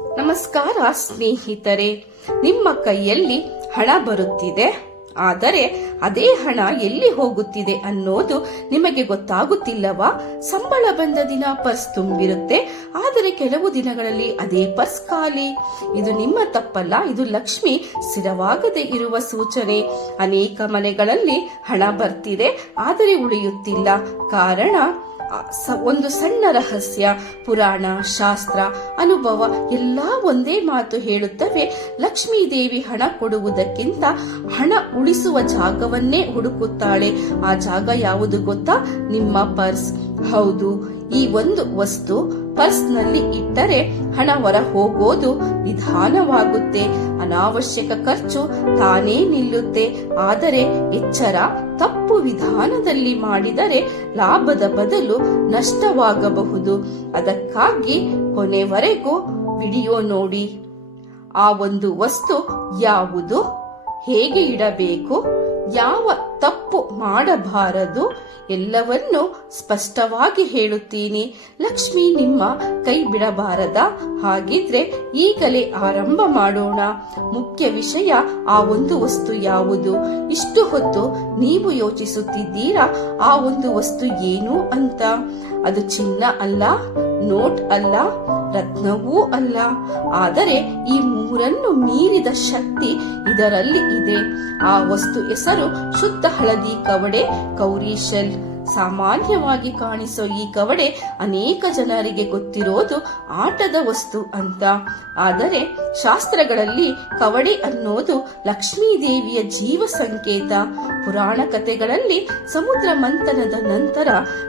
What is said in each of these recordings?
ನಮಸ್ಕಾರ ಸ್ನೇಹಿತರೆ, ನಿಮ್ಮ ಕೈಯಲ್ಲಿ ಹಣ ಬರುತ್ತಿದೆ, ಆದರೆ ಅದೇ ಹಣ ಎಲ್ಲಿ ಹೋಗುತ್ತಿದೆ ಅನ್ನೋದು ನಿಮಗೆ ಗೊತ್ತಾಗುತ್ತಿಲ್ಲವಾ? ಸಂಬಳ ಬಂದ ದಿನ ಪರ್ಸ್ ತುಂಬಿರುತ್ತೆ, ಆದರೆ ಕೆಲವು ದಿನಗಳಲ್ಲಿ ಅದೇ ಪರ್ಸ್ ಖಾಲಿ. ಇದು ನಿಮ್ಮ ತಪ್ಪಲ್ಲ, ಇದು ಲಕ್ಷ್ಮಿ ಸ್ಥಿರವಾಗದೆ ಇರುವ ಸೂಚನೆ. ಅನೇಕ ಮನೆಗಳಲ್ಲಿ ಹಣ ಬರ್ತಿದೆ, ಆದರೆ ಉಳಿಯುತ್ತಿಲ್ಲ. ಕಾರಣ ಒಂದು ಸಣ್ಣ ರಹಸ್ಯ. ಪುರಾಣ, ಶಾಸ್ತ್ರ, ಅನುಭವ ಎಲ್ಲಾ ಒಂದೇ ಮಾತು ಹೇಳುತ್ತವೆ. ಲಕ್ಷ್ಮೀ ದೇವಿ ಹಣ ಕೊಡುವುದಕ್ಕಿಂತ ಹಣ ಉಳಿಸುವ ಜಾಗವನ್ನೇ ಹುಡುಕುತ್ತಾಳೆ. ಆ ಜಾಗ ಯಾವುದು ಗೊತ್ತಾ? ನಿಮ್ಮ ಪರ್ಸ್. ಹೌದು, ಈ ಒಂದು ವಸ್ತು ಪರ್ಸ್ ನಲ್ಲಿ ಇಟ್ಟರೆ ಹಣ ಹೊರ ಹೋಗೋದು ನಿಧಾನವಾಗುತ್ತೆ. ಅನಾವಶ್ಯಕ ಖರ್ಚು ತಾನೇ ನಿಲ್ಲುತ್ತೆ. ಆದರೆ ಎಚ್ಚರ, ತಪ್ಪು ವಿಧಾನದಲ್ಲಿ ಮಾಡಿದರೆ ಲಾಭದ ಬದಲು ನಷ್ಟವಾಗಬಹುದು. ಅದಕ್ಕಾಗಿ ಕೊನೆವರೆಗೂ ವಿಡಿಯೋ ನೋಡಿ. ಆ ಒಂದು ವಸ್ತು ಯಾವುದು, ಹೇಗೆ ಇಡಬೇಕು, ಯಾವ ತಪ್ಪು ಮಾಡಬಾರದು ಎಲ್ಲವನ್ನೂ ಸ್ಪಷ್ಟವಾಗಿ ಹೇಳುತ್ತೀನಿ. ಲಕ್ಷ್ಮಿ ನಿಮ್ಮ ಕೈ ಬಿಡಬಾರದ? ಹಾಗಿದ್ರೆ ಈಗಲೇ ಆರಂಭ ಮಾಡೋಣ. ಮುಖ್ಯ ವಿಷಯ, ಆ ಒಂದು ವಸ್ತು ಯಾವುದು? ಇಷ್ಟು ಹೊತ್ತು ನೀವು ಯೋಚಿಸುತ್ತಿದ್ದೀರಾ ಆ ಒಂದು ವಸ್ತು ಏನು ಅಂತ. ಅದು ಚಿನ್ನ ಅಲ್ಲ, ನೋಟ್ ಅಲ್ಲ, ರತ್ನವೂ ಅಲ್ಲ. ಆದರೆ ಈ ಮೂರನ್ನು ಮೀರಿದ ಶಕ್ತಿ ಇದರಲ್ಲಿ ಇದೆ. ಆ ವಸ್ತು ಹೆಸರು ಶುದ್ಧ ಹಳದಿ ಕವಡೆ, ಕೌರಿ ಶೆಲ್. ಸಾಮಾನ್ಯವಾಗಿ ಕಾಣಿಸೋ ಈ ಕವಡೆ ಅನೇಕ ಜನರಿಗೆ ಗೊತ್ತಿರೋದು ಆಟದ ವಸ್ತು ಅಂತ. ಆದರೆ ಶಾಸ್ತ್ರಗಳಲ್ಲಿ ಕವಡೆ ಅನ್ನೋದು ಲಕ್ಷ್ಮೀ ದೇವಿಯ ಜೀವ ಸಂಕೇತ. ಪುರಾಣ ಕಥೆಗಳಲ್ಲಿ ಸಮುದ್ರ ಮಂಥನದ ನಂತರ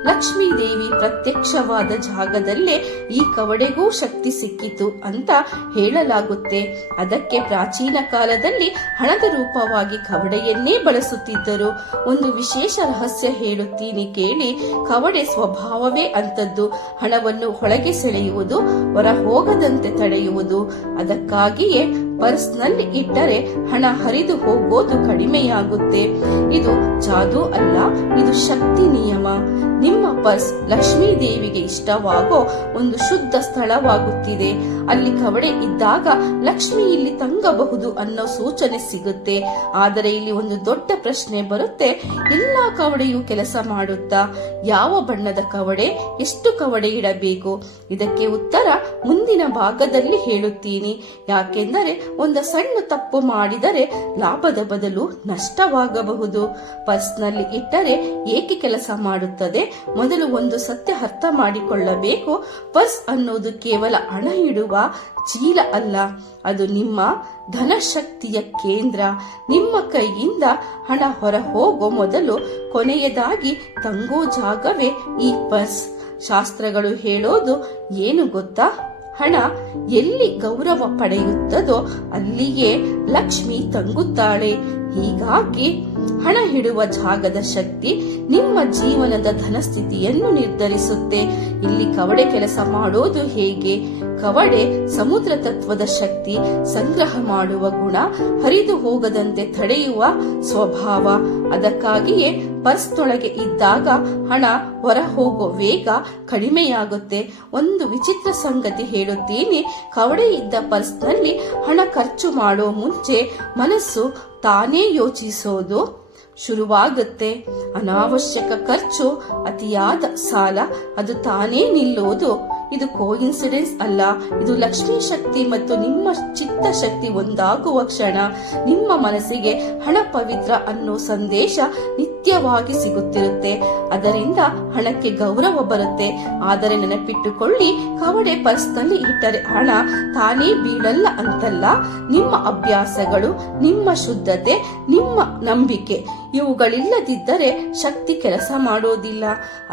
ಲಕ್ಷ್ಮೀ ದೇವಿ ಪ್ರತ್ಯಕ್ಷವಾದ ಜಾಗದಲ್ಲೇ ಈ ಕವಡೆಗೂ ಶಕ್ತಿ ಸಿಕ್ಕಿತು ಅಂತ ಹೇಳಲಾಗುತ್ತೆ. ಅದಕ್ಕೆ ಪ್ರಾಚೀನ ಕಾಲದಲ್ಲಿ ಹಣದ ರೂಪವಾಗಿ ಕವಡೆಯನ್ನೇ ಬಳಸುತ್ತಿದ್ದರು. ಒಂದು ವಿಶೇಷ ರಹಸ್ಯ ಹೇಳುತ್ತೀನಿ ಕೇಳಿ. ಕವಡೆ ಸ್ವಭಾವವೇ ಅಂತದ್ದು. ಹಣವನ್ನು ಒಳಗೆ ಸೆಳೆಯುವುದು, ಹೊರ ಹೋಗದಂತೆ ತಡೆಯುವುದು. ಅದಕ್ಕಾಗಿಯೇ ಪರ್ಸ್ ನಲ್ಲಿ ಇಟ್ಟರೆ ಹಣ ಹರಿದು ಹೋಗೋದು ಕಡಿಮೆಯಾಗುತ್ತೆ. ಇದು ಜಾದೂ ಅಲ್ಲ, ಇದು ಶಕ್ತಿ ನಿಯಮ. ನಿಮ್ಮ ಪರ್ಸ್ ಲಕ್ಷ್ಮೀ ದೇವಿಗೆ ಇಷ್ಟವಾಗೋ ಒಂದು ಶುದ್ಧ ಸ್ಥಳವಾಗುತ್ತಿದೆ. ಅಲ್ಲಿ ಕವಡೆ ಇದ್ದಾಗ ಲಕ್ಷ್ಮಿ ಇಲ್ಲಿ ತಂಗಬಹುದು ಅನ್ನೋ ಸೂಚನೆ ಸಿಗುತ್ತೆ. ಆದರೆ ಇಲ್ಲಿ ಒಂದು ದೊಡ್ಡ ಪ್ರಶ್ನೆ ಬರುತ್ತೆ, ಎಲ್ಲಾ ಕವಡೆಯೂ ಕೆಲಸ ಮಾಡುತ್ತಾ? ಯಾವ ಬಣ್ಣದ ಕವಡೆ, ಎಷ್ಟು ಕವಡೆ ಇಡಬೇಕು? ಇದಕ್ಕೆ ಉತ್ತರ ಮುಂದಿನ ಭಾಗದಲ್ಲಿ ಹೇಳುತ್ತೀನಿ. ಯಾಕೆಂದರೆ ಒಂದು ಸಣ್ಣ ತಪ್ಪು ಮಾಡಿದರೆ ಲಾಭದ ಬದಲು ನಷ್ಟವಾಗಬಹುದು. ಪರ್ಸ್ ನಲ್ಲಿ ಇಟ್ಟರೆ ಏಕೆ ಕೆಲಸ ಮಾಡುತ್ತದೆ? ಮೊದಲು ಒಂದು ಸತ್ಯ ಅರ್ಥ ಮಾಡಿಕೊಳ್ಳಬೇಕು. ಪರ್ಸ್ ಅನ್ನೋದು ಕೇವಲ ಹಣ ಇಡುವ ಚೀಲ ಅಲ್ಲ, ಅದು ನಿಮ್ಮ ಧನಶಕ್ತಿಯ ಕೇಂದ್ರ. ನಿಮ್ಮ ಕೈಯಿಂದ ಹಣ ಹೊರ ಹೋಗೋ ಮೊದಲು ಕೊನೆಯದಾಗಿ ತಂಗೋ ಜಾಗವೇ ಈ ಪರ್ಸ್. ಶಾಸ್ತ್ರಗಳು ಹೇಳೋದು ಏನು ಗೊತ್ತಾ? ಹಣ ಎಲ್ಲಿ ಗೌರವ ಪಡೆಯುತ್ತದೋ ಅಲ್ಲಿಯೇ ಲಕ್ಷ್ಮಿ ತಂಗುತ್ತಾಳೆ. ಹೀಗಾಗಿ ಹಣ ಇಡುವ ಜಾಗದ ಶಕ್ತಿ ನಿಮ್ಮ ಜೀವನದ ಧನಸ್ಥಿತಿಯನ್ನು ನಿರ್ಧರಿಸುತ್ತೆ. ಇಲ್ಲಿ ಕವಡೆ ಕೆಲಸ ಮಾಡೋದು ಹೇಗೆ? ಕವಡೆ ಸಮುದ್ರ ತತ್ವದ ಶಕ್ತಿ, ಸಂಗ್ರಹ ಮಾಡುವ ಗುಣ, ಹರಿದು ಹೋಗದಂತೆ ತಡೆಯುವ ಸ್ವಭಾವ. ಅದಕ್ಕಾಗಿಯೇ ಪರ್ಸ್ನೊಳಗೆ ಇದ್ದಾಗ ಹಣ ಹೊರ ಹೋಗೋ ವೇಗ ಕಡಿಮೆಯಾಗುತ್ತೆ. ಒಂದು ವಿಚಿತ್ರ ಸಂಗತಿ ಹೇಳುತ್ತೀನಿ. ಕವಡೆ ಇದ್ದ ಪರ್ಸ್ನಲ್ಲಿ ಹಣ ಖರ್ಚು ಮಾಡೋ ಮುಂಚೆ ಮನಸ್ಸು ತಾನೇ ಯೋಚಿಸೋದು ಶುರುವಾಗುತ್ತೆ. ಅನಾವಶ್ಯಕ ಖರ್ಚು, ಅತಿಯಾದ ಸಾಲ, ಅದು ತಾನೇ ನಿಲ್ಲೋದು. ಇದು ಕೋಇನ್ಸಿಡೆನ್ಸ್ ಅಲ್ಲ, ಇದು ಲಕ್ಷ್ಮೀ ಶಕ್ತಿ ಮತ್ತು ನಿಮ್ಮ ಚಿತ್ತ ಶಕ್ತಿ ಒಂದಾಗುವ ಕ್ಷಣ. ನಿಮ್ಮ ಮನಸ್ಸಿಗೆ ಹಣ ಪವಿತ್ರ ಅನ್ನೋ ಸಂದೇಶ ನಿತ್ಯವಾಗಿ ಸಿಗುತ್ತಿರುತ್ತೆ. ಅದರಿಂದ ಹಣಕ್ಕೆ ಗೌರವ ಬರುತ್ತೆ. ಆದರೆ ನೆನಪಿಟ್ಟುಕೊಳ್ಳಿ, ಕವಡೆ ಪರ್ಸ್ನಲ್ಲಿ ಇಟ್ಟರೆ ಹಣ ತಾನೇ ಬೀಳಲ್ಲ ಅಂತಲ್ಲ. ನಿಮ್ಮ ಅಭ್ಯಾಸಗಳು, ನಿಮ್ಮ ಶುದ್ಧತೆ, ನಿಮ್ಮ ನಂಬಿಕೆ ಇವುಗಳಿಲ್ಲದಿದ್ದರೆ ಶಕ್ತಿ ಕೆಲಸ ಮಾಡೋದಿಲ್ಲ.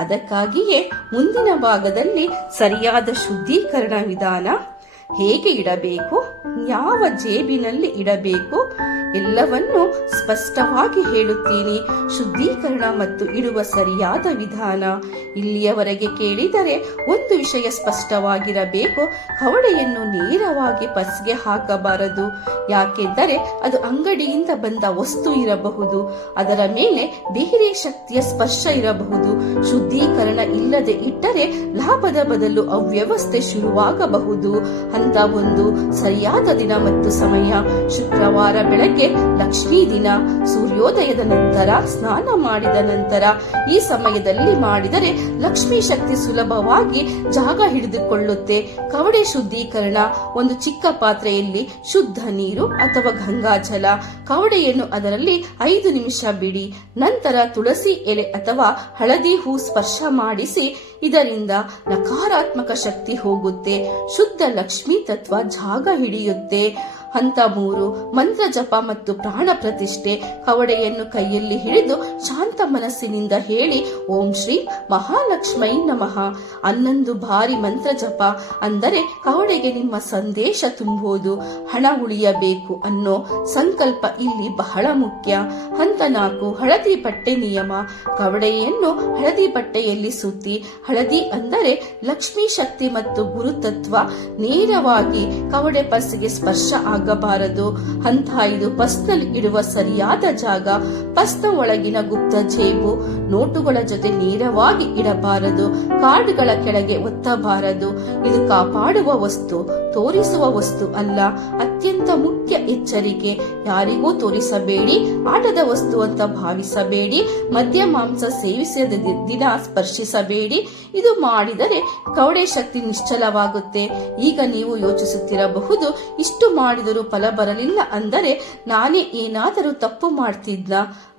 ಅದಕ್ಕಾಗಿಯೇ ಮುಂದಿನ ಭಾಗದಲ್ಲಿ ಸರಿಯಾದ ಶುದ್ಧೀಕರಣ ವಿಧಾನ, ಹೇಗೆ ಇಡಬೇಕು, ಯಾವ ಜೇಬಿನಲ್ಲಿ ಇಡಬೇಕು ಎಲ್ಲವನ್ನೂ ಸ್ಪಷ್ಟವಾಗಿ ಹೇಳುತ್ತೀನಿ. ಶುದ್ಧೀಕರಣ ಮತ್ತು ಇಡುವ ಸರಿಯಾದ ವಿಧಾನ. ಇಲ್ಲಿಯವರೆಗೆ ಕೇಳಿದರೆ ಒಂದು ವಿಷಯ ಸ್ಪಷ್ಟವಾಗಿರಬೇಕು. ಕವಡೆಯನ್ನು ನೇರವಾಗಿ ಪರ್ಸ್ಗೆ ಹಾಕಬಾರದು. ಯಾಕೆಂದರೆ ಅದು ಅಂಗಡಿಯಿಂದ ಬಂದ ವಸ್ತು ಇರಬಹುದು. ಅದರ ಮೇಲೆ ಬೇರೆ ಶಕ್ತಿಯ ಸ್ಪರ್ಶ ಇರಬಹುದು. ಶುದ್ಧೀಕರಣ ಇಲ್ಲದೆ ಇಟ್ಟರೆ ಲಾಭದ ಬದಲು ಅವ್ಯವಸ್ಥೆ ಶುರುವಾಗಬಹುದು. ಹಂತ 1, ಸರಿಯಾದ ದಿನ ಮತ್ತು ಸಮಯ. ಶುಕ್ರವಾರ ಬೆಳಗ್ಗೆ ಲಕ್ಷ್ಮೀ ದಿನ. ಸೂರ್ಯೋದಯದ ನಂತರ, ಸ್ನಾನ ಮಾಡಿದ ನಂತರ. ಈ ಸಮಯದಲ್ಲಿ ಮಾಡಿದರೆ ಲಕ್ಷ್ಮೀ ಶಕ್ತಿ ಸುಲಭವಾಗಿ ಜಾಗ ಹಿಡಿದುಕೊಳ್ಳುತ್ತೆ. ಕವಡೆ ಶುದ್ಧೀಕರಣ. ಒಂದು ಚಿಕ್ಕ ಪಾತ್ರೆಯಲ್ಲಿ ಶುದ್ಧ ನೀರು ಅಥವಾ ಗಂಗಾಜಲ. ಕವಡೆಯನ್ನು ಅದರಲ್ಲಿ 5 ನಿಮಿಷ ಬಿಡಿ. ನಂತರ ತುಳಸಿ ಎಲೆ ಅಥವಾ ಹಳದಿ ಹೂ ಸ್ಪರ್ಶ ಮಾಡಿಸಿ. ಇದರಿಂದ ನಕಾರಾತ್ಮಕ ಶಕ್ತಿ ಹೋಗುತ್ತೆ. ಶುದ್ಧ ಲಕ್ಷ್ಮೀ ತತ್ವ ಜಾಗ ಹಿಡಿಯುತ್ತೆ. ಹಂತ 3, ಮಂತ್ರ ಜಪ ಮತ್ತು ಪ್ರಾಣ ಪ್ರತಿಷ್ಠೆ. ಕವಡೆಯನ್ನು ಕೈಯಲ್ಲಿ ಹಿಡಿದು ಶಾಂತ ಮನಸ್ಸಿನಿಂದ ಹೇಳಿ ಓಂ ಶ್ರೀ ಮಹಾಲಕ್ಷ್ಮೈ ನಮಃ 11 ಬಾರಿ ಮಂತ್ರ ಜಪ. ಅಂದರೆ ಕವಡೆಗೆ ನಿಮ್ಮ ಸಂದೇಶ ತುಂಬುವುದು. ಹಣ ಉಳಿಯಬೇಕು ಅನ್ನೋ ಸಂಕಲ್ಪ ಇಲ್ಲಿ ಬಹಳ ಮುಖ್ಯ. ಹಂತ 4, ಹಳದಿ ಬಟ್ಟೆ ನಿಯಮ. ಕವಡೆಯನ್ನು ಹಳದಿ ಬಟ್ಟೆಯಲ್ಲಿ ಸುತ್ತಿ. ಹಳದಿ ಅಂದರೆ ಲಕ್ಷ್ಮೀ ಶಕ್ತಿ ಮತ್ತು ಗುರುತತ್ವ. ನೇರವಾಗಿ ಕವಡೆ ಪರ್ಸ್ಗೆ ಸ್ಪರ್ಶ ಆಗಬಾರದು. ಹಂತ 5, ಪರ್ಸ್ನಲ್ಲಿ ಇಡುವ ಸರಿಯಾದ ಜಾಗ. ಪರ್ಸ್ನ ಒಳಗಿನ ಗುಪ್ತ ಜೇಬು. ನೋಟುಗಳ ಜೊತೆ ನೇರವಾಗಿ ಇಡಬಾರದು. ಕಾರ್ಡ್ಗಳ ಕೆಳಗೆ ಒತ್ತಬಾರದು. ಇದು ಕಾಪಾಡುವ ವಸ್ತು, ತೋರಿಸುವ ವಸ್ತು ಅಲ್ಲ. ಅತ್ಯಂತ ಮುಖ್ಯ ಎಚ್ಚರಿಕೆ. ಯಾರಿಗೂ ತೋರಿಸಬೇಡಿ. ಆಟದ ವಸ್ತು ಅಂತ ಭಾವಿಸಬೇಡಿ. ಮದ್ಯ ಮಾಂಸ ಸೇವಿಸಿದ ದಿನ ಸ್ಪರ್ಶಿಸಬೇಡಿ. ಇದು ಮಾಡಿದರೆ ಕವಡೆ ಶಕ್ತಿ ನಿಶ್ಚಲವಾಗುತ್ತೆ. ಈಗ ನೀವು ಯೋಚಿಸುತ್ತಿರಬಹುದು, ಇಷ್ಟು ಮಾಡಿದರೂ ಫಲ ಬರಲಿಲ್ಲ ಅಂದರೆ ನಾನೇ ಏನಾದರೂ ತಪ್ಪು ಮಾಡ್ತಿದ್ನ?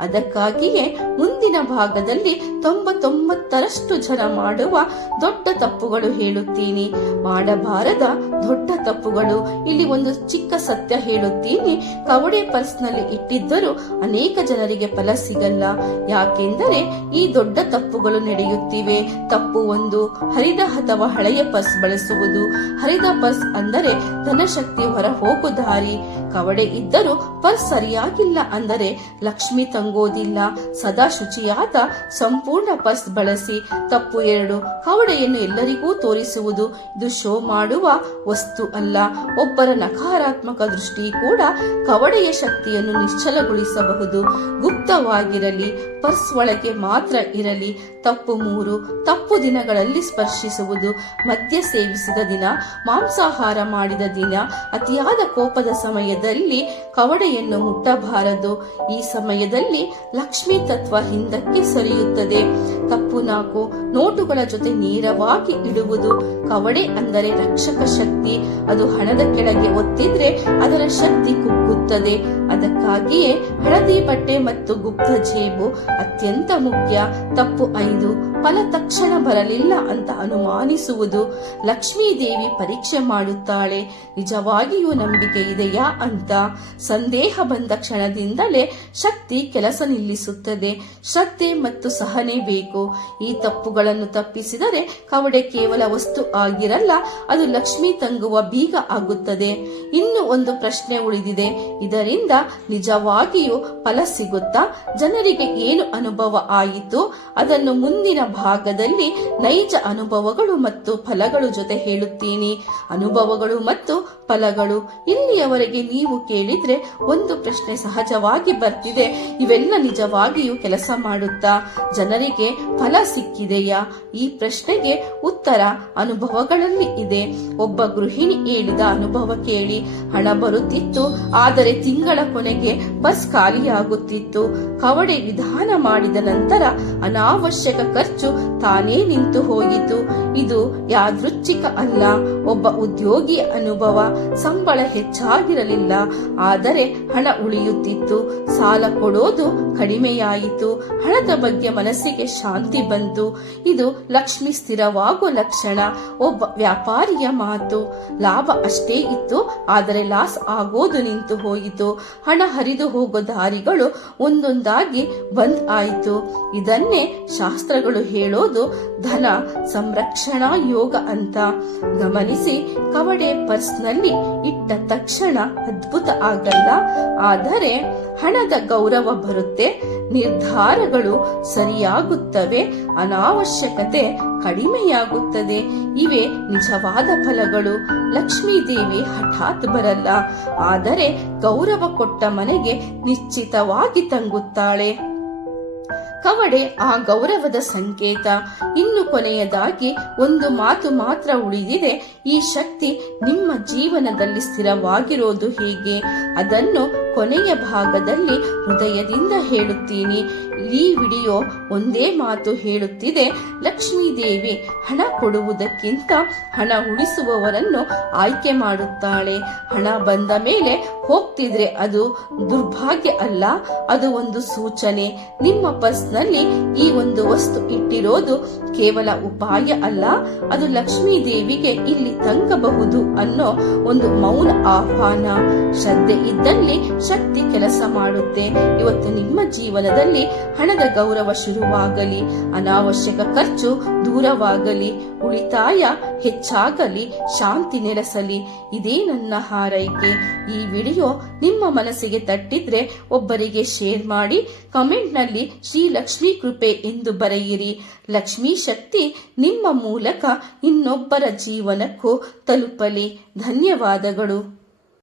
ಅದಕ್ಕಾಗಿಯೇ ಮುಂದಿನ ಭಾಗದಲ್ಲಿ 99% ಜನ ಮಾಡುವ ದೊಡ್ಡ ತಪ್ಪುಗಳು ಹೇಳುತ್ತೀನಿ. ಮಾಡಬಾರದ ದೊಡ್ಡ ತಪ್ಪುಗಳು. ಇಲ್ಲಿ ಒಂದು ಚಿಕ್ಕ ಸತ್ಯ ಹೇಳುತ್ತೀನಿ. ಕವಡೆ ಪರ್ಸ್ನಲ್ಲಿ ಇಟ್ಟಿದ್ದರೂ ಅನೇಕ ಜನರಿಗೆ ಫಲ ಸಿಗಲ್ಲ. ಯಾಕೆಂದರೆ ಈ ದೊಡ್ಡ ತಪ್ಪುಗಳು ನಡೆಯುತ್ತಿವೆ. ತಪ್ಪು 1, ಹರಿದ ಅಥವಾ ಹಳೆಯ ಪರ್ಸ್ ಬಳಸುವುದು. ಹರಿದ ಪರ್ಸ್ ಅಂದರೆ ಧನಶಕ್ತಿ ಹೊರ ಹೋಗು ದಾರಿ. ಕವಡೆ ಇದ್ದರೂ ಪರ್ಸ್ ಸರಿಯಾಗಿಲ್ಲ ಅಂದರೆ ಲಕ್ಷ್ಮಿ ತಂಗೋದಿಲ್ಲ. ಸದಾ ಶುಚಿಯಾದ ಸಂಪೂರ್ಣ ಪರ್ಸ್ ಬಳಸಿ. ತಪ್ಪು 2, ಕವಡೆಯನ್ನು ಎಲ್ಲರಿಗೂ ತೋರಿಸುವುದು. ಇದು ಶೋ ಮಾಡುವ ವಸ್ತು ಅಲ್ಲ. ಒಬ್ಬರ ನಕಾರಾತ್ಮಕ ದೃಷ್ಟಿ ಕೂಡ ಕವಡೆಯ ಶಕ್ತಿಯನ್ನು ನಿಶ್ಚಲಗೊಳಿಸಬಹುದು. ಗುಪ್ತವಾಗಿರಲಿ. ಪರ್ಸ್ ಒಳಗೆ ಮಾತ್ರ ಇರಲಿ. ತಪ್ಪು 3, ತಪ್ಪು ದಿನಗಳಲ್ಲಿ ಸ್ಪರ್ಶಿಸುವುದು. ಮದ್ಯ ಸೇವಿಸಿದ ದಿನ, ಮಾಂಸಾಹಾರ ಮಾಡಿದ ದಿನ, ಅತಿಯಾದ ಕೋಪದ ಸಮಯದಲ್ಲಿ ಕವಡೆಯನ್ನು ಮುಟ್ಟಬಾರದು. ಈ ಸಮಯದಲ್ಲಿ ಲಕ್ಷ್ಮೀ ತತ್ವ ಹಿಂದಕ್ಕೆ ಸರಿಯುತ್ತದೆ. ತಪ್ಪು 4, ನೋಟುಗಳ ಜೊತೆ ನೇರವಾಗಿ ಇಡುವುದು. ಕವಡೆ ಅಂದರೆ ರಕ್ಷಕ ಶಕ್ತಿ. ಅದು ಹಣದ ಕೆಳಗೆ ಒತ್ತಿದ್ರೆ ಅದರ ಶಕ್ತಿ ಕುಗ್ಗುತ್ತದೆ. ಅದಕ್ಕಾಗಿಯೇ ಹಳದಿ ಬಟ್ಟೆ ಮತ್ತು ಗುಪ್ತ ಜೇಬು ಅತ್ಯಂತ ಮುಖ್ಯ. ತಪ್ಪು 5, ಫಲ ತಕ್ಷಣ ಬರಲಿಲ್ಲ ಅಂತ ಅನುಮಾನಿಸುವುದು. ಲಕ್ಷ್ಮೀ ದೇವಿ ಪರೀಕ್ಷೆ ಮಾಡುತ್ತಾಳೆ. ನಿಜವಾಗಿಯೂ ನಂಬಿಕೆ ಇದೆಯಾ ಅಂತ. ಸಂದೇಹ ಬಂದ ಕ್ಷಣದಿಂದಲೇ ಶಕ್ತಿ ಕೆಲಸ ನಿಲ್ಲಿಸುತ್ತದೆ. ಶ್ರದ್ಧೆ ಮತ್ತು ಸಹನೆ ಬೇಕು. ಈ ತಪ್ಪುಗಳನ್ನು ತಪ್ಪಿಸಿದರೆ ಕವಡೆ ಕೇವಲ ವಸ್ತು ಆಗಿರಲ್ಲ, ಅದು ಲಕ್ಷ್ಮಿ ತಂಗುವ ಬೀಗ ಆಗುತ್ತದೆ. ಇನ್ನು ಒಂದು ಪ್ರಶ್ನೆ ಉಳಿದಿದೆ. ಇದರಿಂದ ನಿಜವಾಗಿಯೂ ಫಲ ಸಿಗುತ್ತಾ? ಜನರಿಗೆ ಏನು ಅನುಭವ ಆಯಿತು? ಅದನ್ನು ಮುಂದಿನ ಭಾಗದಲ್ಲಿ ನೈಜ ಅನುಭವಗಳು ಮತ್ತು ಫಲಗಳು ಜೊತೆ ಹೇಳುತ್ತೀನಿ. ಅನುಭವಗಳು ಮತ್ತು ಫಲಗಳು. ಇಲ್ಲಿಯವರೆಗೆ ನೀವು ಕೇಳಿದ್ರೆ ಒಂದು ಪ್ರಶ್ನೆ ಸಹಜವಾಗಿ ಬರ್ತಿದೆ. ಇವೆಲ್ಲ ನಿಜವಾಗಿಯೂ ಕೆಲಸ ಮಾಡುತ್ತಾ? ಜನರಿಗೆ ಫಲ ಸಿಕ್ಕಿದೆಯಾ? ಈ ಪ್ರಶ್ನೆಗೆ ಉತ್ತರ ಅನುಭವಗಳಲ್ಲಿ ಇದೆ. ಒಬ್ಬ ಗೃಹಿಣಿ ಹೇಳಿದ ಅನುಭವ ಕೇಳಿ. ಹಣ ಬರುತ್ತಿತ್ತು, ಆದರೆ ತಿಂಗಳ ಕೊನೆಗೆ ಬಸ್ ಖಾಲಿಯಾಗುತ್ತಿತ್ತು. ಕವಡೆ ವಿಧಾನ ಮಾಡಿದ ನಂತರ ಅನಾವಶ್ಯಕ ಖರ್ಚು ತಾನೇ ನಿಂತು ಹೋಯಿತು. ಇದು ಯಾದೃಚ್ಛಿಕ ಅಲ್ಲ. ಒಬ್ಬ ಉದ್ಯೋಗಿಯ ಅನುಭವ. ಸಂಬಳ ಹೆಚ್ಚಾಗಿರಲಿಲ್ಲ, ಆದರೆ ಹಣ ಉಳಿಯುತ್ತಿತ್ತು. ಸಾಲ ಕೊಡೋದು ಕಡಿಮೆಯಾಯಿತು. ಹಣದ ಬಗ್ಗೆ ಮನಸ್ಸಿಗೆ ಶಾಂತಿ ಬಂತು. ಇದು ಲಕ್ಷ್ಮಿ ಸ್ಥಿರವಾಗುವ ಲಕ್ಷಣ. ಒಬ್ಬ ವ್ಯಾಪಾರಿಯ ಮಾತು. ಲಾಭ ಅಷ್ಟೇ ಇತ್ತು, ಆದರೆ ಲಾಸ್ ಆಗೋದು ನಿಂತು ಹೋಯಿತು. ಹಣ ಹರಿದು ಹೋಗೋ ದಾರಿಗಳು ಒಂದೊಂದಾಗಿ ಬಂದ್ ಆಯಿತು. ಇದನ್ನೇ ಶಾಸ್ತ್ರಗಳು ಹೇಳೋದು ಧನ ಸಂರಕ್ಷಣಾ ಯೋಗ ಅಂತ. ಗಮನಿಸಿ, ಕವಡೆ ಪರ್ಸ್ನಲ್ಲಿ ಕೈಯಲ್ಲಿ ಇಟ್ಟ ತಕ್ಷಣ ಅದ್ಭುತ ಆಗಲ್ಲ, ಆದರೆ ಹಣದ ಗೌರವ ಬರುತ್ತೆ, ನಿರ್ಧಾರಗಳು ಸರಿಯಾಗುತ್ತವೆ, ಅನಾವಶ್ಯಕತೆ ಕಡಿಮೆಯಾಗುತ್ತದೆ. ಇವೇ ನಿಜವಾದ ಫಲಗಳು. ಲಕ್ಷ್ಮೀದೇವಿ ಹಠಾತ್ ಬರಲ್ಲ, ಆದರೆ ಗೌರವ ಕೊಟ್ಟ ಮನೆಗೆ ನಿಶ್ಚಿತವಾಗಿ ತಂಗುತ್ತಾಳೆ. ಕವಡೆ ಆ ಗೌರವದ ಸಂಕೇತ. ಇನ್ನು ಕೊನೆಯದಾಗಿ ಒಂದು ಮಾತು ಮಾತ್ರ ಉಳಿದಿದೆ. ಈ ಶಕ್ತಿ ನಿಮ್ಮ ಜೀವನದಲ್ಲಿ ಸ್ಥಿರವಾಗಿರೋದು ಹೇಗೆ? ಅದನ್ನು ಕೊನೆಯ ಭಾಗದಲ್ಲಿ ಹೃದಯದಿಂದ ಹೇಳುತ್ತೀನಿ. ಈ ವಿಡಿಯೋ ಒಂದೇ ಮಾತು ಹೇಳುತ್ತಿದೆ, ಲಕ್ಷ್ಮೀದೇವಿ ಹಣ ಕೊಡುವುದಕ್ಕಿಂತ ಹಣ ಉಳಿಸುವವರನ್ನು ಆಯ್ಕೆ ಮಾಡುತ್ತಾಳೆ. ಹಣ ಬಂದ ಮೇಲೆ ಹೋಗ್ತಿದ್ರೆ ಅದು ದುರ್ಭಾಗ್ಯ ಅಲ್ಲ, ಅದು ಒಂದು ಸೂಚನೆ. ನಿಮ್ಮ ಪರ್ಸ್ನಲ್ಲಿ ಈ ಒಂದು ವಸ್ತು ಇಟ್ಟಿರೋದು ಕೇವಲ ಉಪಾಯ ಅಲ್ಲ, ಅದು ಲಕ್ಷ್ಮೀದೇವಿಗೆ ಇಲ್ಲಿ ತಂಗಬಹುದು ಅನ್ನೋ ಒಂದು ಮೌನ ಆಹ್ವಾನ. ಶ್ರದ್ಧೆ ಇದ್ದಲ್ಲಿ ಶಕ್ತಿ ಕೆಲಸ ಮಾಡುತ್ತೆ. ಇವತ್ತು ನಿಮ್ಮ ಜೀವನದಲ್ಲಿ ಹಣದ ಗೌರವ ಶುರುವಾಗಲಿ, ಅನಾವಶ್ಯಕ ಖರ್ಚು ದೂರವಾಗಲಿ, ಉಳಿತಾಯ ಹೆಚ್ಚಾಗಲಿ, ಶಾಂತಿ ನೆಲೆಸಲಿ. ಇದೇ ನನ್ನ ಹಾರೈಕೆ. ಈ ವಿಡಿಯೋ ನಿಮ್ಮ ಮನಸ್ಸಿಗೆ ತಟ್ಟಿದ್ರೆ ಒಬ್ಬರಿಗೆ ಶೇರ್ ಮಾಡಿ. ಕಮೆಂಟ್ ನಲ್ಲಿ ಶ್ರೀ ಲಕ್ಷ್ಮೀ ಕೃಪೆ ಎಂದು ಬರೆಯಿರಿ. ಲಕ್ಷ್ಮೀ ಶಕ್ತಿ ನಿಮ್ಮ ಮೂಲಕ ಇನ್ನೊಬ್ಬರ ಜೀವನಕ್ಕೂ ತಲುಪಲಿ. ಧನ್ಯವಾದಗಳು.